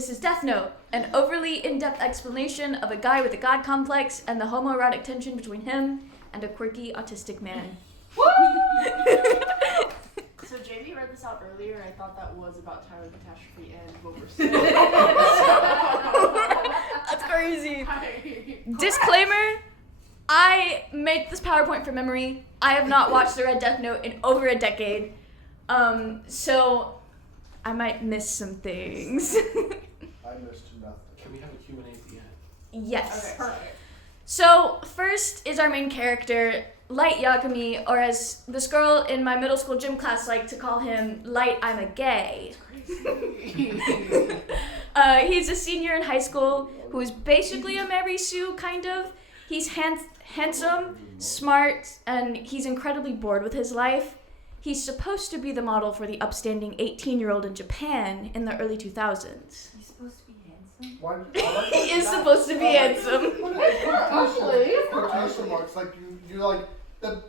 This is Death Note, an overly in-depth explanation of a guy with a god complex and the homoerotic tension between him and a quirky autistic man. Woo! So Jamie read this out earlier. I thought that was about Tyler Catastrophe and what we're saying. That's crazy. Disclaimer, I made this PowerPoint from memory. I have not watched the Red Death Note in over a decade. So I might miss some things. I missed nothing. Can we have a Q&A at the end? Yes. Okay, perfect. So first is our main character, Light Yagami, or as this girl in my middle school gym class liked to call him, Light, I'm a gay. He's a senior in high school who is basically a Mary Sue, kind of. He's handsome, smart, and he's incredibly bored with his life. He's supposed to be the model for the upstanding 18-year-old in Japan in the early 2000s. He's supposed to be handsome? He is supposed to be handsome. Quotation marks, like you like the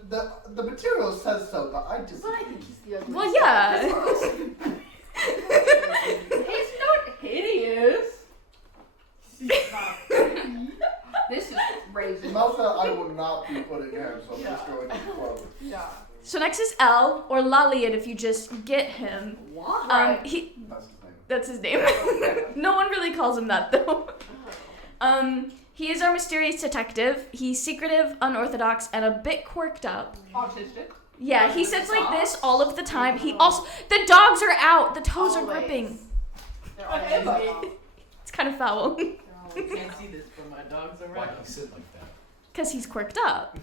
material says so, but I just. But I think he's the ugly. Well, yeah. He's not hideous. He's not pretty. This is crazy. Melissa, I will not be putting him, so I'm just going to quote. Yeah. So next is L, or Laliat if you just get him. What? That's his name. That's his name. No one really calls him that, though. He is our mysterious detective. He's secretive, unorthodox, and a bit quirked up. Autistic? Yeah, he sits like this all of the time. He also... The dogs are out. The toes are gripping. They're always out. It's kind of foul. You can't see this, but my dogs are Why out. can he sit like that? Because he's quirked up.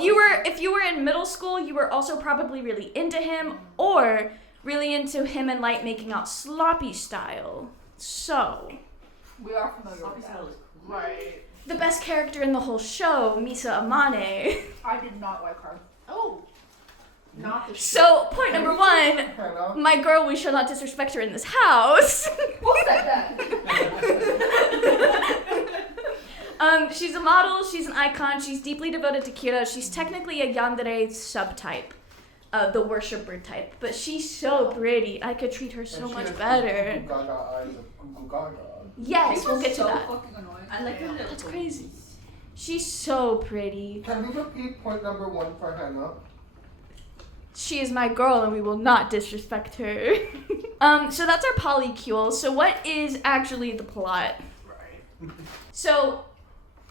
You If you were in middle school, you were also probably really into him, or really into him and Light making out sloppy style. So... We are familiar with that. Right. The best character in the whole show, Misa Amane. I did not like her. Oh. Not the So, point number one, Hannah, my girl, we shall not disrespect her in this house. Who said that? She's a model, she's an icon, she's deeply devoted to Kira. She's technically a yandere subtype, the worshiper type. But she's so pretty. I could treat her so much better. Gaga eyes of Goo Gaga. Yes, we'll get to so that. fucking annoying. I like her That's crazy. She's so pretty. Can we repeat point number 1 for Hannah? She is my girl and we will not disrespect her. So that's our polycule. So what is actually the plot? Right. So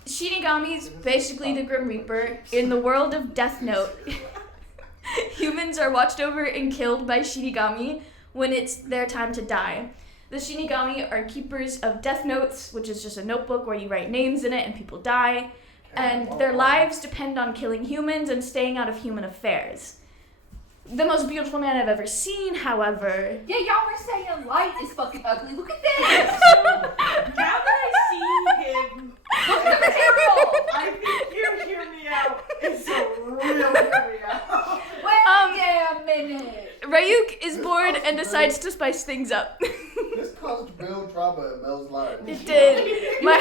Shinigamy's basically the Grim Reaper. In the world of Death Note, humans are watched over and killed by Shinigami when it's their time to die. The Shinigami are keepers of Death Notes, which is just a notebook where you write names in it and people die. And their lives depend on killing humans and staying out of human affairs. The most beautiful man I've ever seen, however... Yeah, y'all were saying Light is fucking ugly. Look at this! Now that I see him, Look at the material! I think you hear me out. It's a real hear me out. Wait a minute! Ryuk is bored and decides to spice things up. This caused real drama in Mel's life. It did. My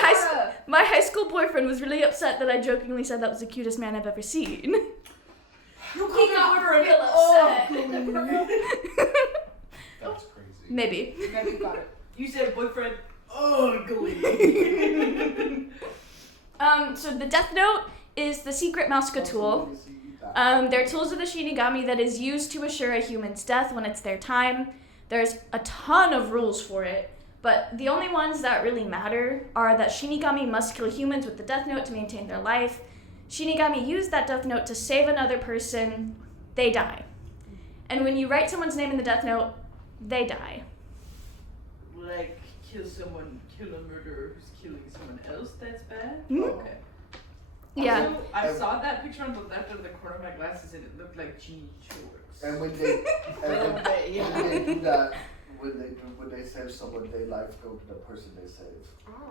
high school boyfriend was really upset that I jokingly said that was the cutest man I've ever seen. You He got real upset. That's crazy. Maybe. Maybe you got it. You said boyfriend ugly. So the Death Note is the secret Mauska tool. They're tools of the Shinigami that is used to assure a human's death when it's their time. There's a ton of rules for it, but the only ones that really matter are that Shinigami must kill humans with the Death Note to maintain their life. Shinigami use that Death Note to save another person, they die. And when you write someone's name in the Death Note, they die. Like, kill a murderer who's killing someone else, that's bad? Hmm? Okay. Yeah. Also, I saw that picture on the left of the corner of my glasses and it looked like Gene Shorts. And when they do that, when they save someone, their life go to the person they save.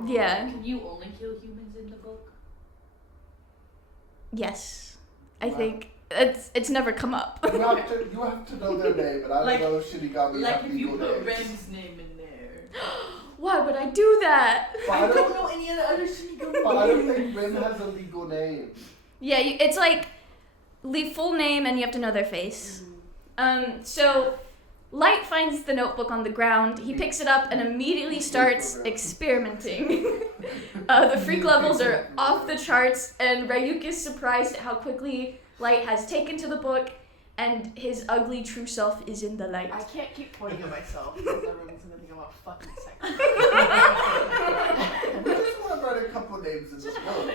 Yeah. Can you only kill humans in the book? Yes. I think it's never come up. You have to know their name, and I don't know if Shinigami Like have if you legal put names. Ren's name in there. Why would I do that? But I don't know any of the other Shinigami. But I don't think Ren has a legal name. Yeah, it's like full name and you have to know their face. So Light finds the notebook on the ground. He picks it up and immediately starts experimenting. The freak levels are off the charts, and Ryuk is surprised at how quickly Light has taken to the book, and his ugly true self is in the light. I can't keep pointing at myself because everyone's gonna think I'm a fucking psycho. We just want to write a couple names in the book.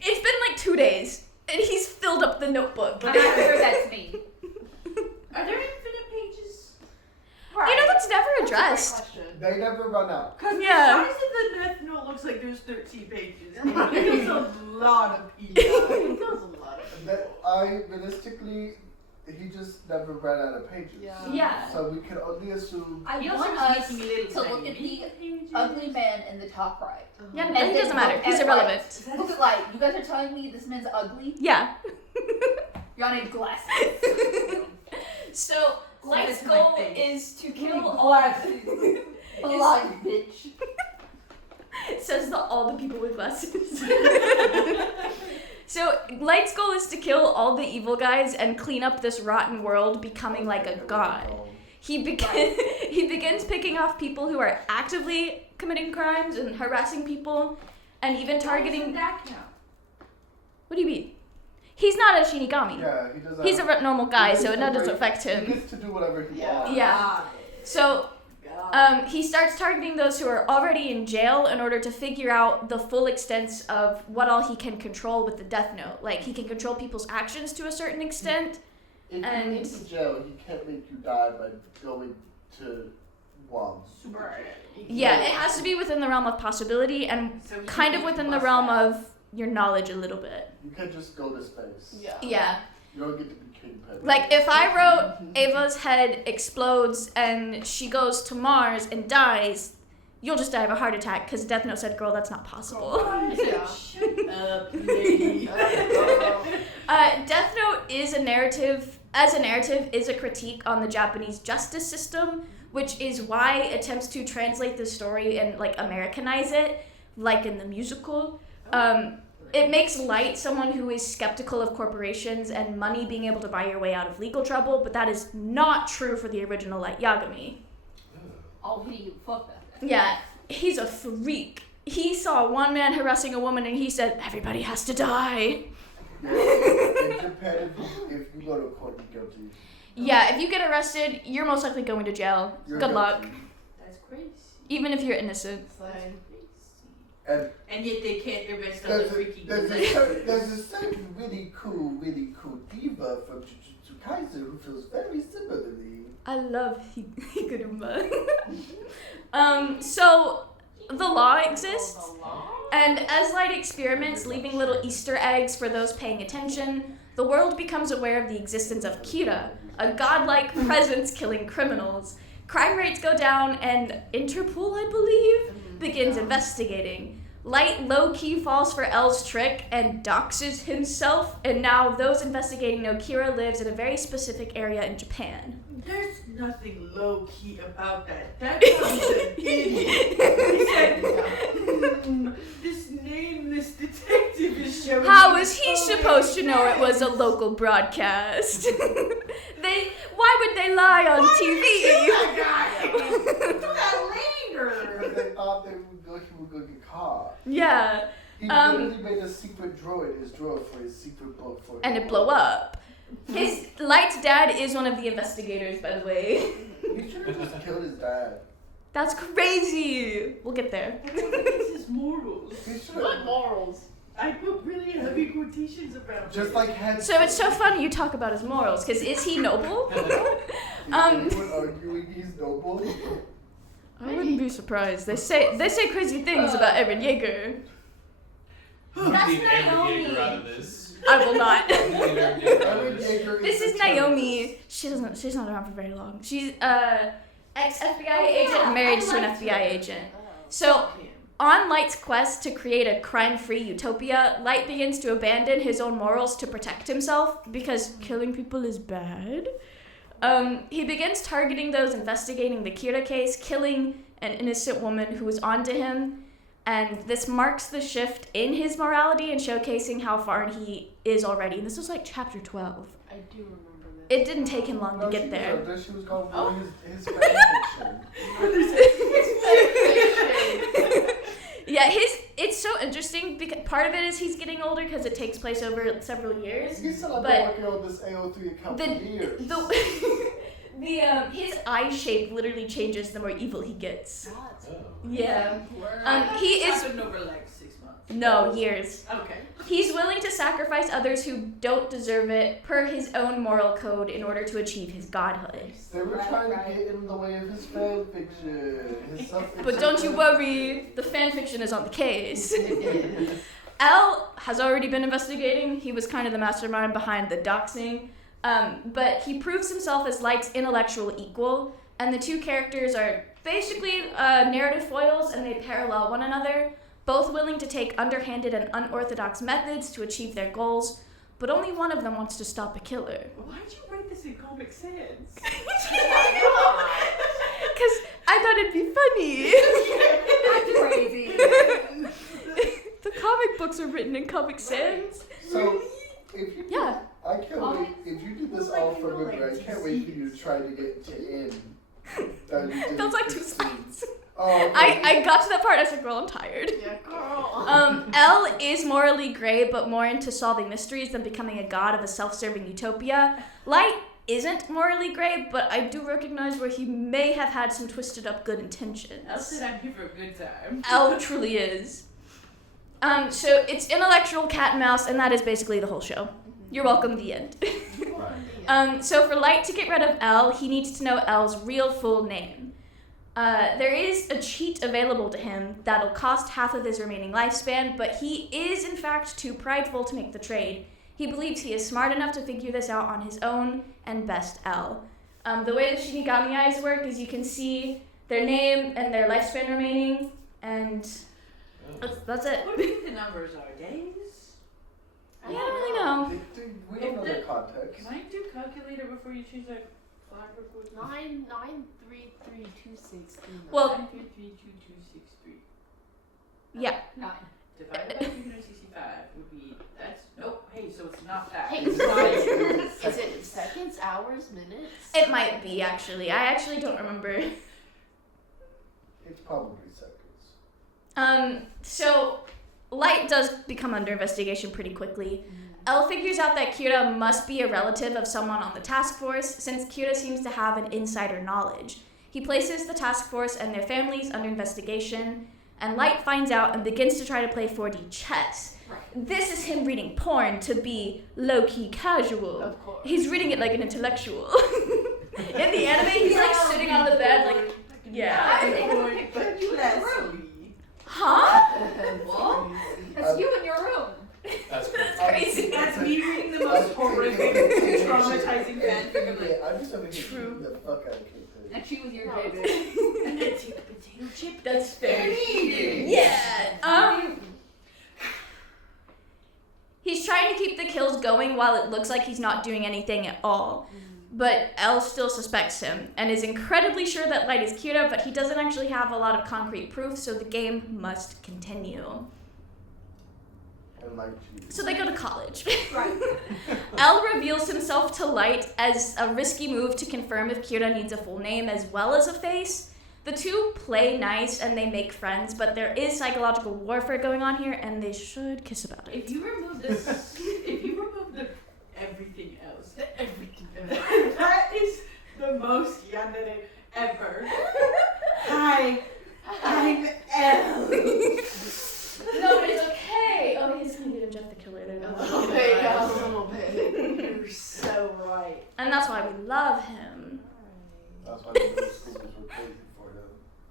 It's been like 2 days, and he's filled up the notebook. I'm not sure that's me. Are there infinite pages? You know, that's never That's a great addressed. question. They never run out. Because Yeah. the size of the Death Note looks like there's 13 pages. There's a lot of people. There's a lot of people. Realistically, he just never ran out of pages. Yeah. So we can only assume. I He also want was us making little to look tiny at the pages. ugly man in the top right. Yeah, And and it then doesn't matter. look He's at irrelevant. Light. Look at Light. You guys are telling me this man's ugly? Yeah. Y'all need glasses. So, Light's goal is to Glasses. Blind bitch. Says all the people with glasses. So, Light's goal is to kill all the evil guys and clean up this rotten world, becoming like a god. He begins picking off people who are actively committing crimes and harassing people, and even targeting. that count? What do you mean? He's not a Shinigami. Yeah, he doesn't. He's a normal guy, so it He doesn't affect He him. gets to do whatever he wants. Yeah. So, he starts targeting those who are already in jail in order to figure out the full extent of what all he can control with the Death Note. Like, he can control people's actions to a certain extent. If And- you into jail, he can't make you die by going to Guam. Right. Yeah, it has to be within the realm of possibility and So he kind of can within the bust realm out. of your knowledge a little bit. You can't just go to space. Yeah. You don't get to be Kingpin. Like, if I wrote Ava's head explodes and she goes to Mars and dies, you'll just die of a heart attack because Death Note said, girl, that's not possible. Yeah. Shut up, lady. Death Note is a narrative is a critique on the Japanese justice system, which is why attempts to translate the story and like Americanize it, like in the musical, it makes Light someone who is skeptical of corporations and money being able to buy your way out of legal trouble, but that is not true for the original Light Yagami. Oh, he fuck that. Yeah, he's a freak. He saw one man harassing a woman and he said, everybody has to die. Yeah, in Japan, if you go to court, you're guilty. Yeah, if you get arrested, you're most likely going to jail. You're Good guilty. luck. That's crazy. Even if you're innocent. It's like, And yet they can't arrest other freaking there's a certain really cool diva from Jujutsu Kaisen who feels very similarly. I love Higuruma. So the law exists, and as Light experiments, leaving little Easter eggs for those paying attention, the world becomes aware of the existence of Kira, a godlike presence killing criminals. Crime rates go down, and Interpol, I believe, begins investigating. Light low-key falls for L's trick and doxes himself, and now those investigating know Kira lives in a very specific area in Japan. There's nothing low key about that. That guy's an idiot. He said, this nameless detective is showing. How me was he so supposed to many know it was a facts." local broadcast? Why would they lie on TV? Do that later. Because they thought he would go get caught. Yeah, He literally made a secret drawer in his drawer for his secret book for and it blew up. His Light's dad is one of the investigators, by the way. He should have just killed his dad. That's crazy. We'll get there. It's his morals. He should what have. morals? I put really heavy quotations about Just it. like had. So it's so funny you talk about his morals, because is he noble? Anyone arguing he's noble? I wouldn't be surprised. They say crazy things about Evan Yeager. That's Leave Aaron Naomi. Yeager out of this. I will not. Leave Aaron Yeager out Aaron of this. Yeager This is the Naomi. She's not around for very long. She's ex-FBI Oh, agent yeah, married I to an liked FBI her. agent. So on Light's quest to create a crime-free utopia, Light begins to abandon his own morals to protect himself because killing people is bad. He begins targeting those investigating the Kira case, killing an innocent woman who was onto him, and this marks the shift in his morality and showcasing how far he is already. And this was like chapter 12. I do remember it didn't take him long to No, get she there. Was she was going for Oh. his fan fiction. Yeah, it's so interesting because part of it is he's getting older because it takes place over several years. He said I've But been working on this AO3 account for years. His eye shape literally changes the more evil he gets. That's Oh. Yeah. He He is happened over like 6 months. no years. Okay. He's willing to sacrifice others who don't deserve it per his own moral code in order to achieve his godhood. They were trying to get in the way of his fan fiction. His self-fiction. But don't you worry, the fanfiction is on the case. L has already been investigating. He was kind of the mastermind behind the doxing. But he proves himself as Light's intellectual equal, and the two characters are basically narrative foils, and they parallel one another, both willing to take underhanded and unorthodox methods to achieve their goals, but only one of them wants to stop a killer. Why'd you write this in Comic Sans? Because I thought it'd be funny. crazy. The comic books are written in Comic Sans. So, if you Yeah. I can't wait. If you do this all for River, I can't wait for you to try to get to end. Feels like 2 slides. Oh, okay. I got to that part. I was like, girl, I'm tired. Yeah, girl. L is morally gray, but more into solving mysteries than becoming a god of a self-serving utopia. Light isn't morally gray, but I do recognize where he may have had some twisted up good intentions. I'll say I'm here for a good time. L truly is. So it's intellectual cat and mouse, and that is basically the whole show. You're welcome, the end. Right. So for Light to get rid of L, he needs to know L's real full name. There is a cheat available to him that'll cost half of his remaining lifespan, but he is in fact too prideful to make the trade. He believes he is smart enough to figure this out on his own and best L. The way the Shinigami eyes work is you can see their name and their lifespan remaining, and that's it. What do you think the numbers are? Days? I don't really know. We don't know the context. Can I do calculator before you choose that flag record? 9933263. Well- 9332263. Yeah. 9. Divided by 365 would be, that's, nope, hey, so it's not that. Hey, It's is it seconds, hours, minutes? It might be, actually. I actually don't remember. It's probably seconds. So Light does become under investigation pretty quickly. L figures out that Kira must be a relative of someone on the task force, since Kira seems to have an insider knowledge. He places the task force and their families under investigation, and Light finds out and begins to try to play 4D chess. Right. This is him reading porn to be low-key casual. Of course. He's reading it like an intellectual. In the anime, he's like sitting on the bed like, yeah. But Leslie. Huh? What? That's you in your room. That's That's cool. crazy. That's me reading the most horrific, traumatizing fanfic of it. Yeah, I'm just over here True. eating the fuck out of cake. And she was your No. favorite. And then take the potato chip. That's fair. Eating. Yeah. He's trying to keep the kills going while it looks like he's not doing anything at all. But L still suspects him and is incredibly sure that Light is Kira, but he doesn't actually have a lot of concrete proof, so the game must continue. And like cheese. So they go to college. Right. L reveals himself to Light as a risky move to confirm if Kira needs a full name as well as a face. The two play nice and they make friends, but there is psychological warfare going on here, and they should kiss about it. If you remove this, if you remove the everything else, Everything. that is the most yandere ever. Hi, I'm L. No, but it's okay. Oh, he's gonna get Jeff the Killer there. A little bit. A little bit. You're so right. And that's why we love him. That's why the schools were crazy for them.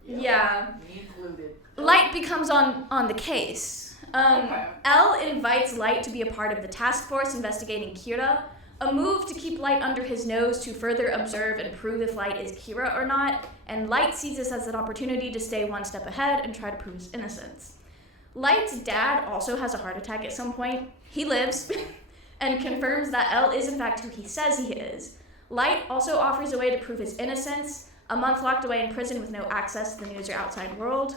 Yeah. Me included. Light becomes on the case. Okay. L invites Light to be a part of the task force investigating Kira, a move to keep Light under his nose to further observe and prove if Light is Kira or not, and Light sees this as an opportunity to stay one step ahead and try to prove his innocence. Light's dad also has a heart attack at some point. He lives and confirms that L is in fact who he says he is. Light also offers a way to prove his innocence, a month locked away in prison with no access to the news or outside world.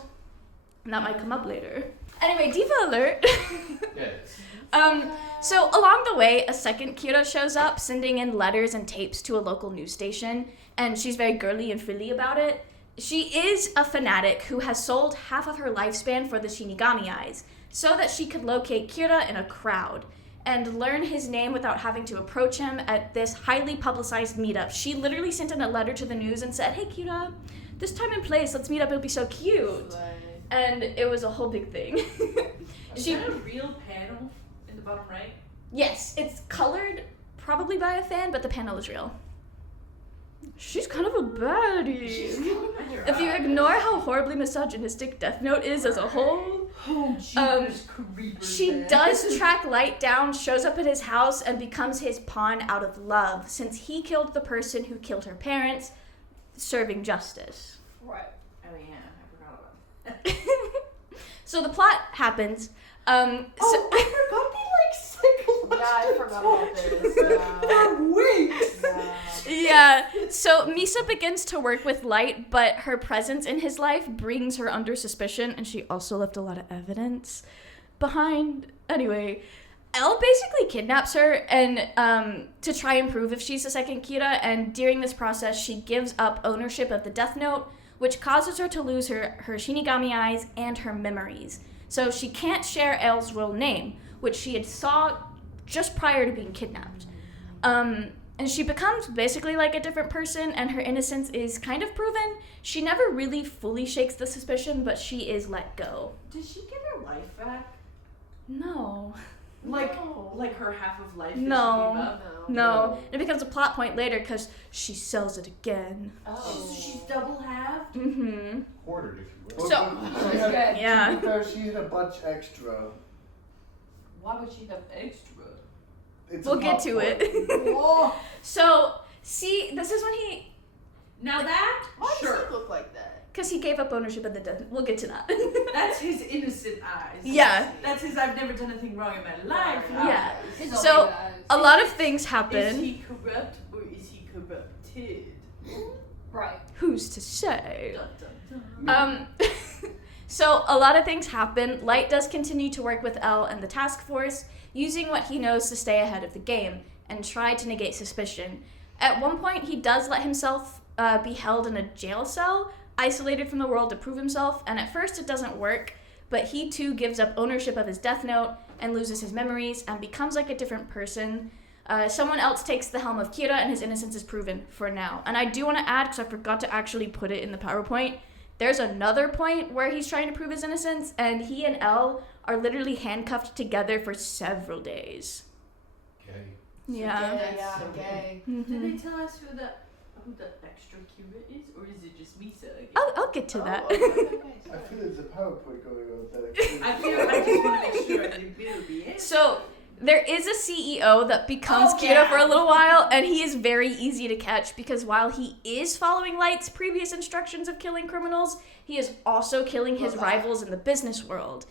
And that might come up later. Anyway, diva alert. Yes. So along the way, a second Kira shows up, sending in letters and tapes to a local news station, and she's very girly and frilly about it. She is a fanatic who has sold half of her lifespan for the Shinigami eyes, so that she could locate Kira in a crowd and learn his name without having to approach him at this highly publicized meetup. She literally sent in a letter to the news and said, "Hey Kira, this time and place, let's meet up, it'll be so cute." And it was a whole big thing. Is that a real panel in the bottom right? Yes, it's colored probably by a fan, but the panel is real. She's kind of a baddie. If you ignore how horribly misogynistic Death Note is as a whole, Oh, Jesus creepers. she does track Light down, shows up at his house, and becomes his pawn out of love, since he killed the person who killed her parents, serving justice. Right. Oh yeah, I forgot about that. So the plot happens. I forgot the Yeah, I forgot about this. for weeks. Yeah, so Misa begins to work with Light, but her presence in his life brings her under suspicion, and she also left a lot of evidence behind. Anyway, Elle basically kidnaps her and to try and prove if she's the second Kira, and during this process, she gives up ownership of the Death Note, which causes her to lose her Shinigami eyes and her memories. So she can't share Elle's real name, which she had saw just prior to being kidnapped. And she becomes basically like a different person, and her innocence is kind of proven. She never really fully shakes the suspicion, but she is let go. Did she get her life back? No. Like her half of life? that she gave No. up? No. It becomes a plot point later because she sells it again. So she's double halved? Mm-hmm. Quartered, if you will. So- she had, Yeah. to be fair, she had a bunch extra. Why would she have extra? It's We'll a get plot to point. it. Oh, So, see, this is when he... now that? Why does Sure. he look like that? Because he gave up ownership of the Death... We'll get to that. That's his innocent eyes. Yeah. That's his I've never done anything wrong in my life. Yeah. It's So, big eyes. a lot of things Is happen. he corrupt or is he corrupted? Right. Who's to say? Dun, dun, dun. So a lot of things happen. Light does continue to work with Elle and the task force, using what he knows to stay ahead of the game and try to negate suspicion. At one point, he does let himself be held in a jail cell, isolated from the world to prove himself, and at first it doesn't work, but he too gives up ownership of his Death Note and loses his memories and becomes like a different person. Someone else takes the helm of Kira, and his innocence is proven for now. And I do want to add, because I forgot to actually put it in the PowerPoint, there's another point where he's trying to prove his innocence, and he and Elle are literally handcuffed together for several days. Okay. Yeah. Yeah, so gay. Did Mhm. they tell us who the extra Kira is, or is it just Misa again? I'll get to that. Oh, okay, I sorry. feel there's a PowerPoint going on there. I just want to make sure I didn't build the end. So there is a CEO that becomes Oh, Kira yeah. for a little while, and he is very easy to catch because while he is following Light's previous instructions of killing criminals, he is also killing his rivals in the business world.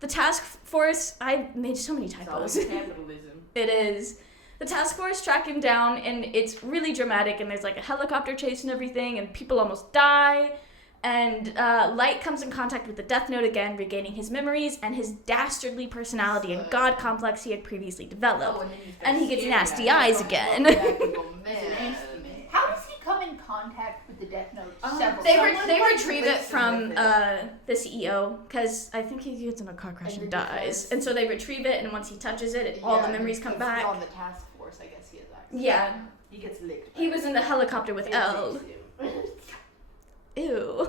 The task force, I made so many It's typos. always capitalism. It is. The task force track him down, and it's really dramatic, and there's like a helicopter chase and everything, and people almost die. And Light comes in contact with the Death Note again, regaining his memories and his dastardly personality and god complex he had previously developed. Oh, and then you start And he gets staring nasty at eyes it. again. Man. How does he come in contact with the Death Note Um, several They, times? they like retrieve it listen from with it. the CEO, because I think he gets in a car crash and dies. And so they retrieve it, and once he touches it, all the memories come because he's back. on the task force, I guess he is access. Yeah. He gets licked. He was in the helicopter with Elle. Ew.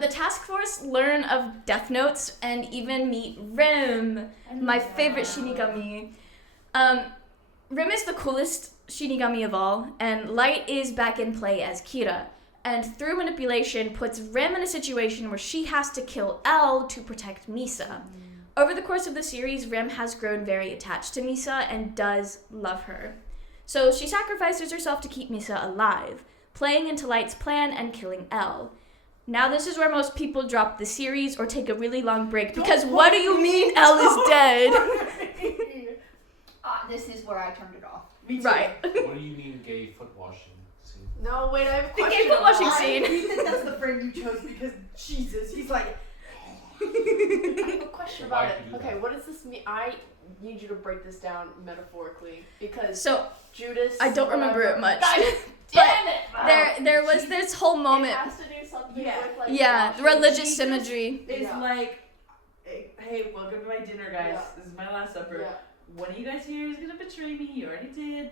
The task force learn of Death Notes and even meet Rim, my favorite Shinigami. Rim is the coolest Shinigami of all, and Light is back in play as Kira, and through manipulation puts Rim in a situation where she has to kill Elle to protect Misa. Over the course of the series, Rim has grown very attached to Misa and does love her. So she sacrifices herself to keep Misa alive, playing into Light's plan and killing Elle. Now this is where most people drop the series or take a really long break because what do you mean Elle is dead? This is where I turned it off. Me too. Right. What do you mean gay foot washing? See? No, wait, I have a The question. gay foot washing about scene. I hate that that's the frame you chose because Jesus, he's like. I have a question Why about it. could you do Okay, that? what does this mean? I need you to break this down metaphorically because So Judas. I don't remember whatever- it much. Damn it! There was this whole moment. It has to do something Yeah. with like. Yeah, washing- religious Jesus symmetry. Is Yeah. like, hey, welcome to my dinner, guys. Yeah. This is my last supper. Yeah. One of you guys here is gonna betray me. You already did,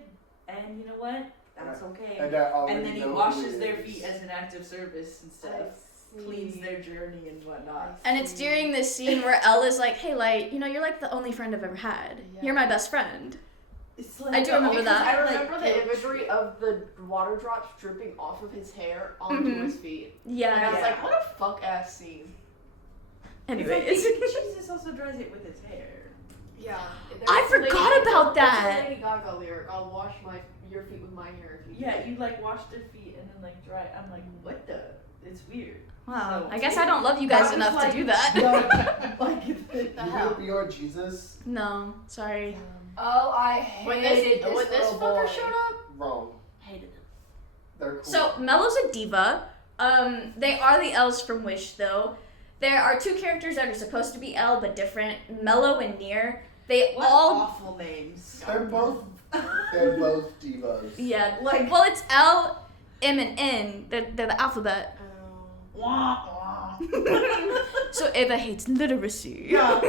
and you know what? That's okay. And, I already And then he know who washes it their is. feet as an act of service instead I of cleans see. their journey and whatnot. And it's during this scene where Elle is like, "Hey, Light, you know, you're like the only friend I've ever had. Yeah. You're my best friend." It's like I do remember Because that. I remember the imagery of the water drops dripping off of his hair onto Mhm. his feet. Yeah. And I was Yeah. like, what a fuck ass scene. Anyways. Jesus also dries it with his hair. Yeah. I forgot about that. That's a Lady Gaga lyric. I'll wash your feet with my hair if you Yeah, you like wash their feet and then like dry. I'm like, what the? It's weird. Wow. So, I guess I don't love you guys that was enough like- to do that. No, like The You hell? will be your Jesus? No, sorry. Oh, I hated When this when this little fucker boy. showed up, Wrong. hated him. They're cool. So Mello's a diva. They are the elves from Wish, though. There are two characters that are supposed to be Elle but different: Mello and Nier. They what all, awful names. they're both divas. yeah, like, well, it's L, M, and N. They're the alphabet. Wah, wah. So Ava hates literacy. Yeah.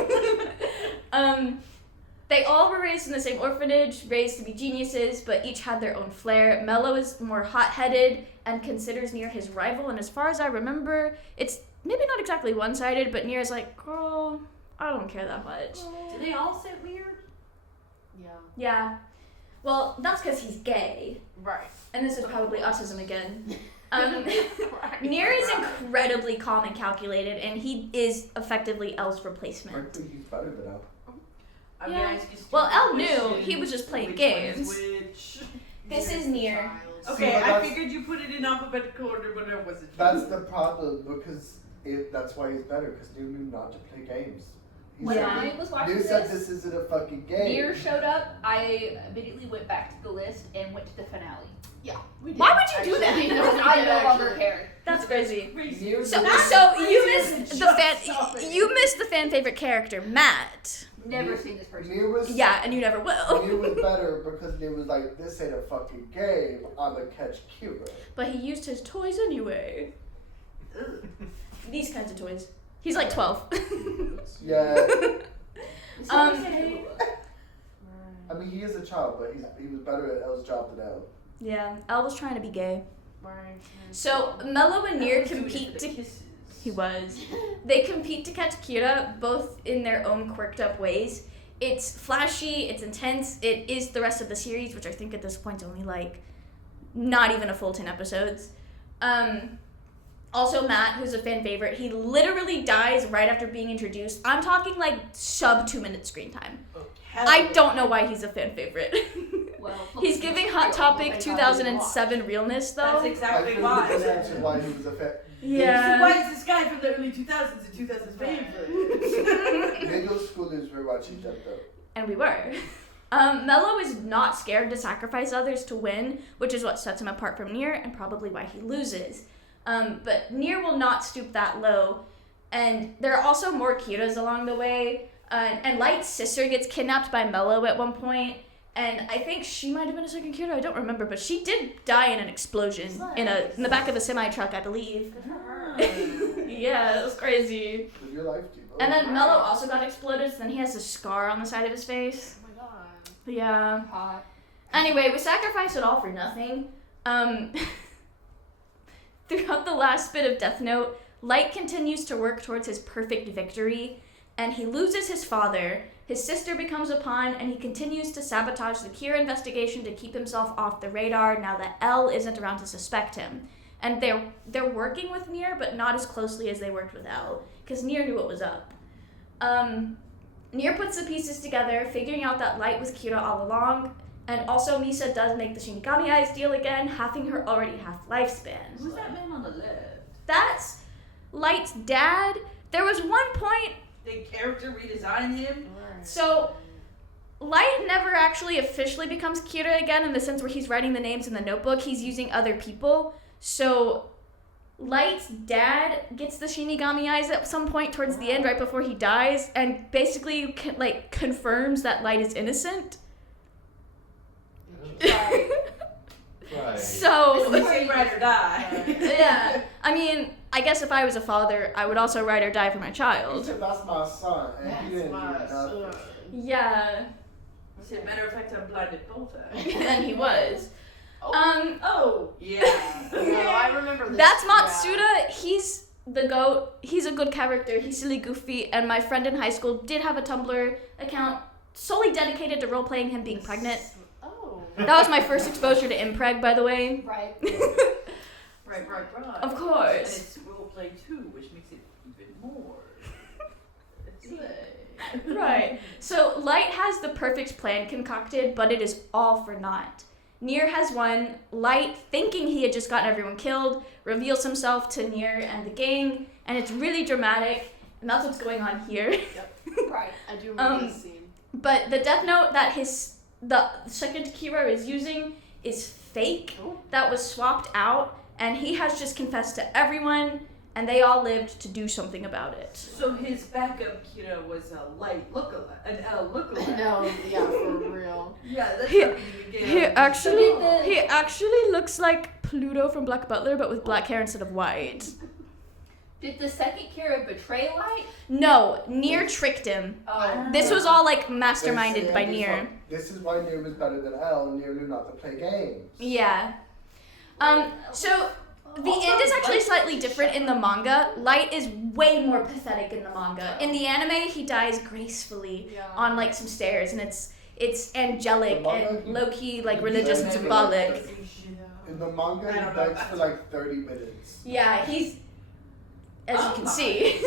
They all were raised in the same orphanage, raised to be geniuses, but each had their own flair. Mello is more hot-headed and considers Nier his rival, and as far as I remember, it's maybe not exactly one-sided, but Nier is like, girl, I don't care that much. Do they all sit weird? Yeah. Yeah. Well, that's because he's gay, Right. and this is probably autism again. Right. Nier is incredibly calm and calculated, and he is effectively Elle's replacement. Frankly, he's better than Elle. I'm Yeah. gonna ask you a Well, Elle stupid knew. question. He was just playing Which games. one is which? This is Nier. Okay, but I that's- figured you put it in alphabetical order, but it wasn't. That's the problem because that's why he's better because New knew not to play games. He When said, I was watching New said this, this isn't a fucking game. Nier showed up. I immediately went back to the list and went to the finale. We did. Why would you do that? Actually, Because we I did no longer actually. cared. That's crazy. New So, knew- so you crazy missed than the just fan. something. You missed the fan favorite character, Matt. Never seen this person. New was Yeah, and you never will. New was better because New was like, this ain't a fucking game. I'm gonna catch Kira. But he used his toys anyway. These kinds of toys. He's like 12. Yeah. Um, I mean, he is a child, but he was better at Elle's job than Elle. yeah, Elle was trying to be gay. Right. So Mello and Nier Doing compete the to. kisses. He was. They compete to catch Kira, both in their own quirked up ways. It's flashy, it's intense, it is the rest of the series, which I think at this point is only like not even a full 10 episodes. Also Matt, who's a fan favorite, he literally dies right after being introduced. I'm talking like sub 2 minute screen time. Oh, hell I yeah. don't know why he's a fan favorite. Well, He's giving Hot Topic 2007 realness though. That's I exactly think why. that's why he was a fan. So Yeah. why is this guy from the early 2000s and 2000s favorite? Middle schoolers were watching that though. And we were. Mello is not scared to sacrifice others to win, which is what sets him apart from Nier and probably why he loses. But Nier will not stoop that low. And there are also more Kiras along the way. And Light's sister gets kidnapped by Mello at one point. And I think she might have been a second Kira, I don't remember, but she did die in an explosion in the back of a semi-truck, I believe. Yeah, it was crazy. Live your life, Devo. And then Mello also got exploded, so then he has a scar on the side of his face. Oh my god. Yeah. hot. Anyway, we sacrifice it all for nothing. Throughout the last bit of Death Note, Light continues to work towards his perfect victory, and he loses his father. His sister becomes a pawn, and he continues to sabotage the Kira investigation to keep himself off the radar now that Elle isn't around to suspect him. And they're working with Nier, but not as closely as they worked with Elle, because Nier knew what was up. Nier puts the pieces together, figuring out that Light was Kira all along, and also Misa does make the Shinigami Eyes deal again, halving her already half lifespan. Who's that man on the left? That's Light's dad. There was one point, They character redesigned him. so Light never actually officially becomes Kira again in the sense where he's writing the names in the notebook. He's using other people. So Light's dad gets the Shinigami eyes at some point towards the end, right before he dies, and basically confirms that Light is innocent. Right. So You say ride or die. yeah, I mean, I guess if I was a father, I would also ride or die for my He child. said, that's my son, and he didn't do That's nothing. my Yeah, As a matter of fact, I'm blinded both eyes. and he was. Oh, yeah. No, I remember this. That's Yeah. Matsuda. He's the GOAT. He's a good character. He's silly goofy. And my friend in high school did have a Tumblr account solely dedicated to role-playing him being pregnant. Oh. That was my first exposure to impreg, by the way. Right. Right. Of And course. it's roleplay too, which makes it even more. Right. So Light has the perfect plan concocted, but it is all for naught. Nier has won. Light, thinking he had just gotten everyone killed, reveals himself to Nier and the gang, and it's really dramatic, and that's what's going on here. Right. I do remember this scene. But the Death Note that the second Kira is using is fake. Oh. That was swapped out, and he has just confessed to everyone, and they all lived to do something about it. So his backup Kira was a light lookalike, an L lookalike. No, yeah, for real. Yeah, that's He- something you get. He did he actually looks like Pluto from Black Butler, but with black hair instead of white. Did the second Kira betray Light? No, Nier tricked him. Oh. This was all like masterminded by Nier. This is why Nier was better than L. Nier knew not to play games. Yeah. So the end is actually slightly different in the manga. Light is way more pathetic in the manga. In the anime, he dies gracefully Yeah. on like some stairs, and it's angelic The manga, and low key like he religious and begs for symbolic. In the manga, I he don't know begs about for like 30 minutes. Yeah, he's as you Oh can my. see.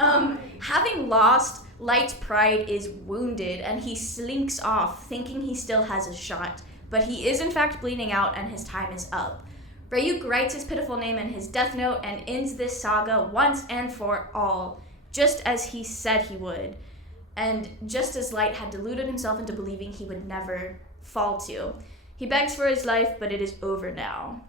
Oh Having lost, Light's pride is wounded, and he slinks off, thinking he still has a shot. But he is in fact bleeding out, and his time is up. Ryuk writes his pitiful name in his death note and ends this saga once and for all, just as he said he would, and just as Light had deluded himself into believing he would never fall to. He begs for his life, but it is over now.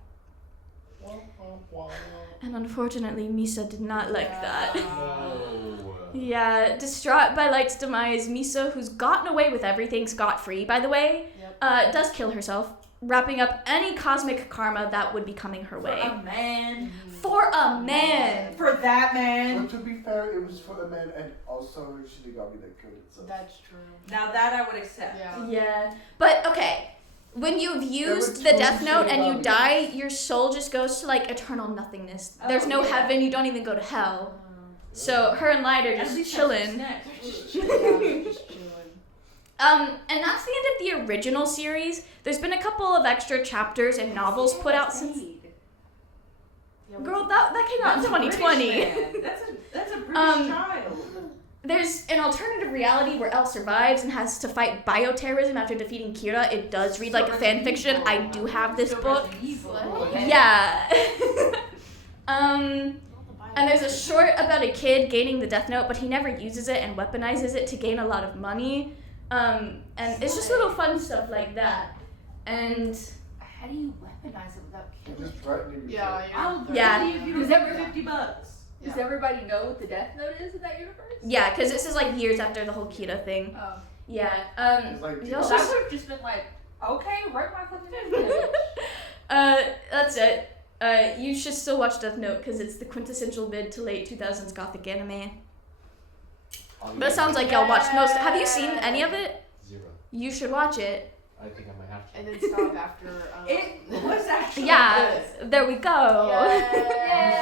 And unfortunately, Misa did not like that. No. Yeah, distraught by Light's demise, Misa, who's gotten away with everything scot-free, by the way, does kill herself, wrapping up any cosmic karma that would be coming her For way. a man. For a man! For that man. But to be fair, it was for a man and also Shinigami that killed itself. That's true. Now that I would accept. Yeah. Yeah, but okay. When you've used the two Death Note and you Shinigami. die, your soul just goes to like eternal nothingness. There's no yeah. heaven, you don't even go to hell. So her and Light are At just least chilling. that's Just chilling. And that's the end of the original series. There's been a couple of extra chapters and novels put out since. Girl, that came out in 2020. That's a British Um, child. There's an alternative reality where Elle survives and has to fight bioterrorism after defeating Kira. It does read like a fan fiction. I do have this book. Yeah. And there's a short about a kid gaining the Death Note, but he never uses it and weaponizes it to gain a lot of money. And it's just little fun stuff like that. And How do you weaponize it without You're killing? just threatening Yeah, yourself. Yeah. If you was ever $50. Does everybody know what the Death Note is in that universe? yeah, because this is like years after the whole Kira thing. Oh. Yeah. It's like, you Well, also- I would have just been like, okay, write my fucking Death Note. That's it. You should still watch Death Note because it's the quintessential mid to late 2000s gothic anime. But it sounds like y'all watched most. Have you seen any of it? 0. You should watch it. I think I might have to. And then stop after. It was actually Yeah, good. there we go. Yay.